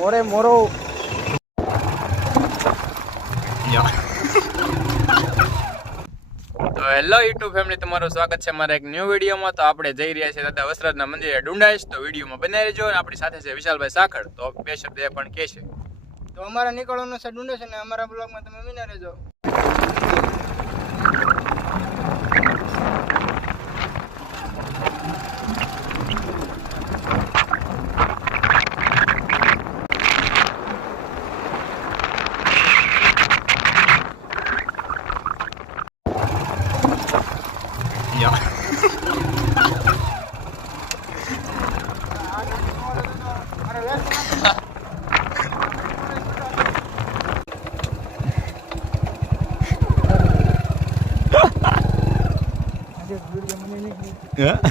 મોરે મોરો. તો hello YouTube family તમારું સ્વાગત છે મારા એક ન્યૂ વિડીયોમાં તો આપણે જઈ રહ્યા છીએ દાદા વસરાજના મંદિરે ડુંડાઈશ તો વિડીયોમાં બનાવી રહેજો અને આપણી સાથે છે વિશાલભાઈ સાખડ તો બે શબ્દ એ પણ કહે છે. તો અમારા નીકળવાનું છે ડુંડે છે ને અમારા બ્લોગમાં તમે વિના રહેજો.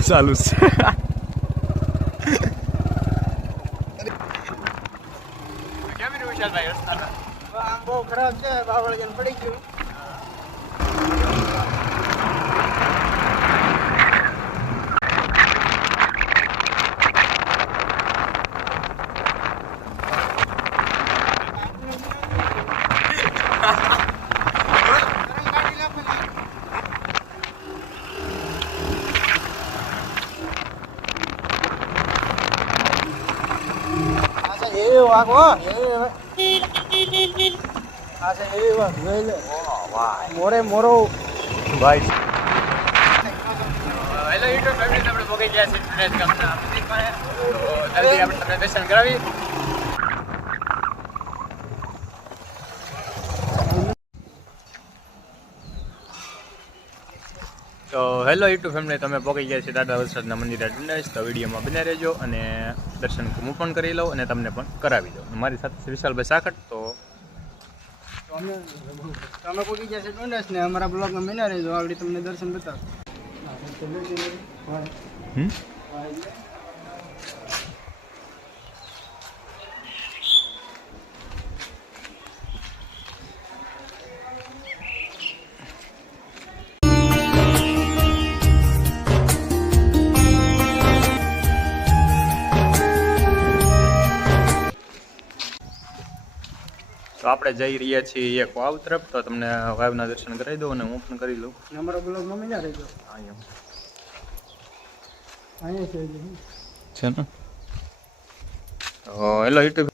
ચાલુ છે કેમ વિશાલભાઈ રસ્તામાં આમ બહુ ખરાબ છે બાવળિયાને પડી ગયું એવી આ છે એવી વાગ જોઈ લે. મોરે મોરો ભાઈ. હેલો યુટ્યુબ ફેમિલી આપણે પહોંચી ગયા છે આપણે તમને દર્શન કરાવી તો હેલો યુટ્યુબ ફેમિલી તમે પહોંચી ગયા છે દાદા વલસાડના મંદિરે ડુંડાઈશ તો વિડીયોમાં બન્યા રહેજો અને દર્શન હું પણ કરી લઉં અને તમને પણ કરાવી દઉં. મારી સાથે છે વિશાલભાઈ સાખટ તો તમે અમે પહોંચી ગયા છે ડુંડસ ને અમારા બ્લોગમાં વિના રહેજો. આવડી તમને દર્શન બતાવ. હમ? તો આપણે જઈ રહ્યા છીએ એક વાવ તરફ. તો તમને વાવના દર્શન કરાવી દઉં અને હું પણ કરી લઉં. અમારો બ્લોગ મમ્મી ના રહેજો. અહીંયા. અહીંયા છે હજી. છે ને? Hello YouTube.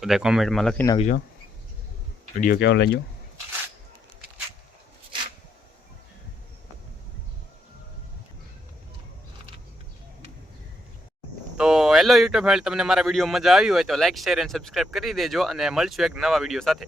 બધા કોમેન્ટમાં લખી નાખજો. વીડિયો કેવો લાગ્યો તો હેલો યુટ્યુબ ફેમિલી તમને મારા વીડિયો મજા આવી હોય તો લાઈક શેર એન્ડ સબસ્ક્રાઈબ કરી દેજો અને મળશું એક નવા વીડિયો સાથે.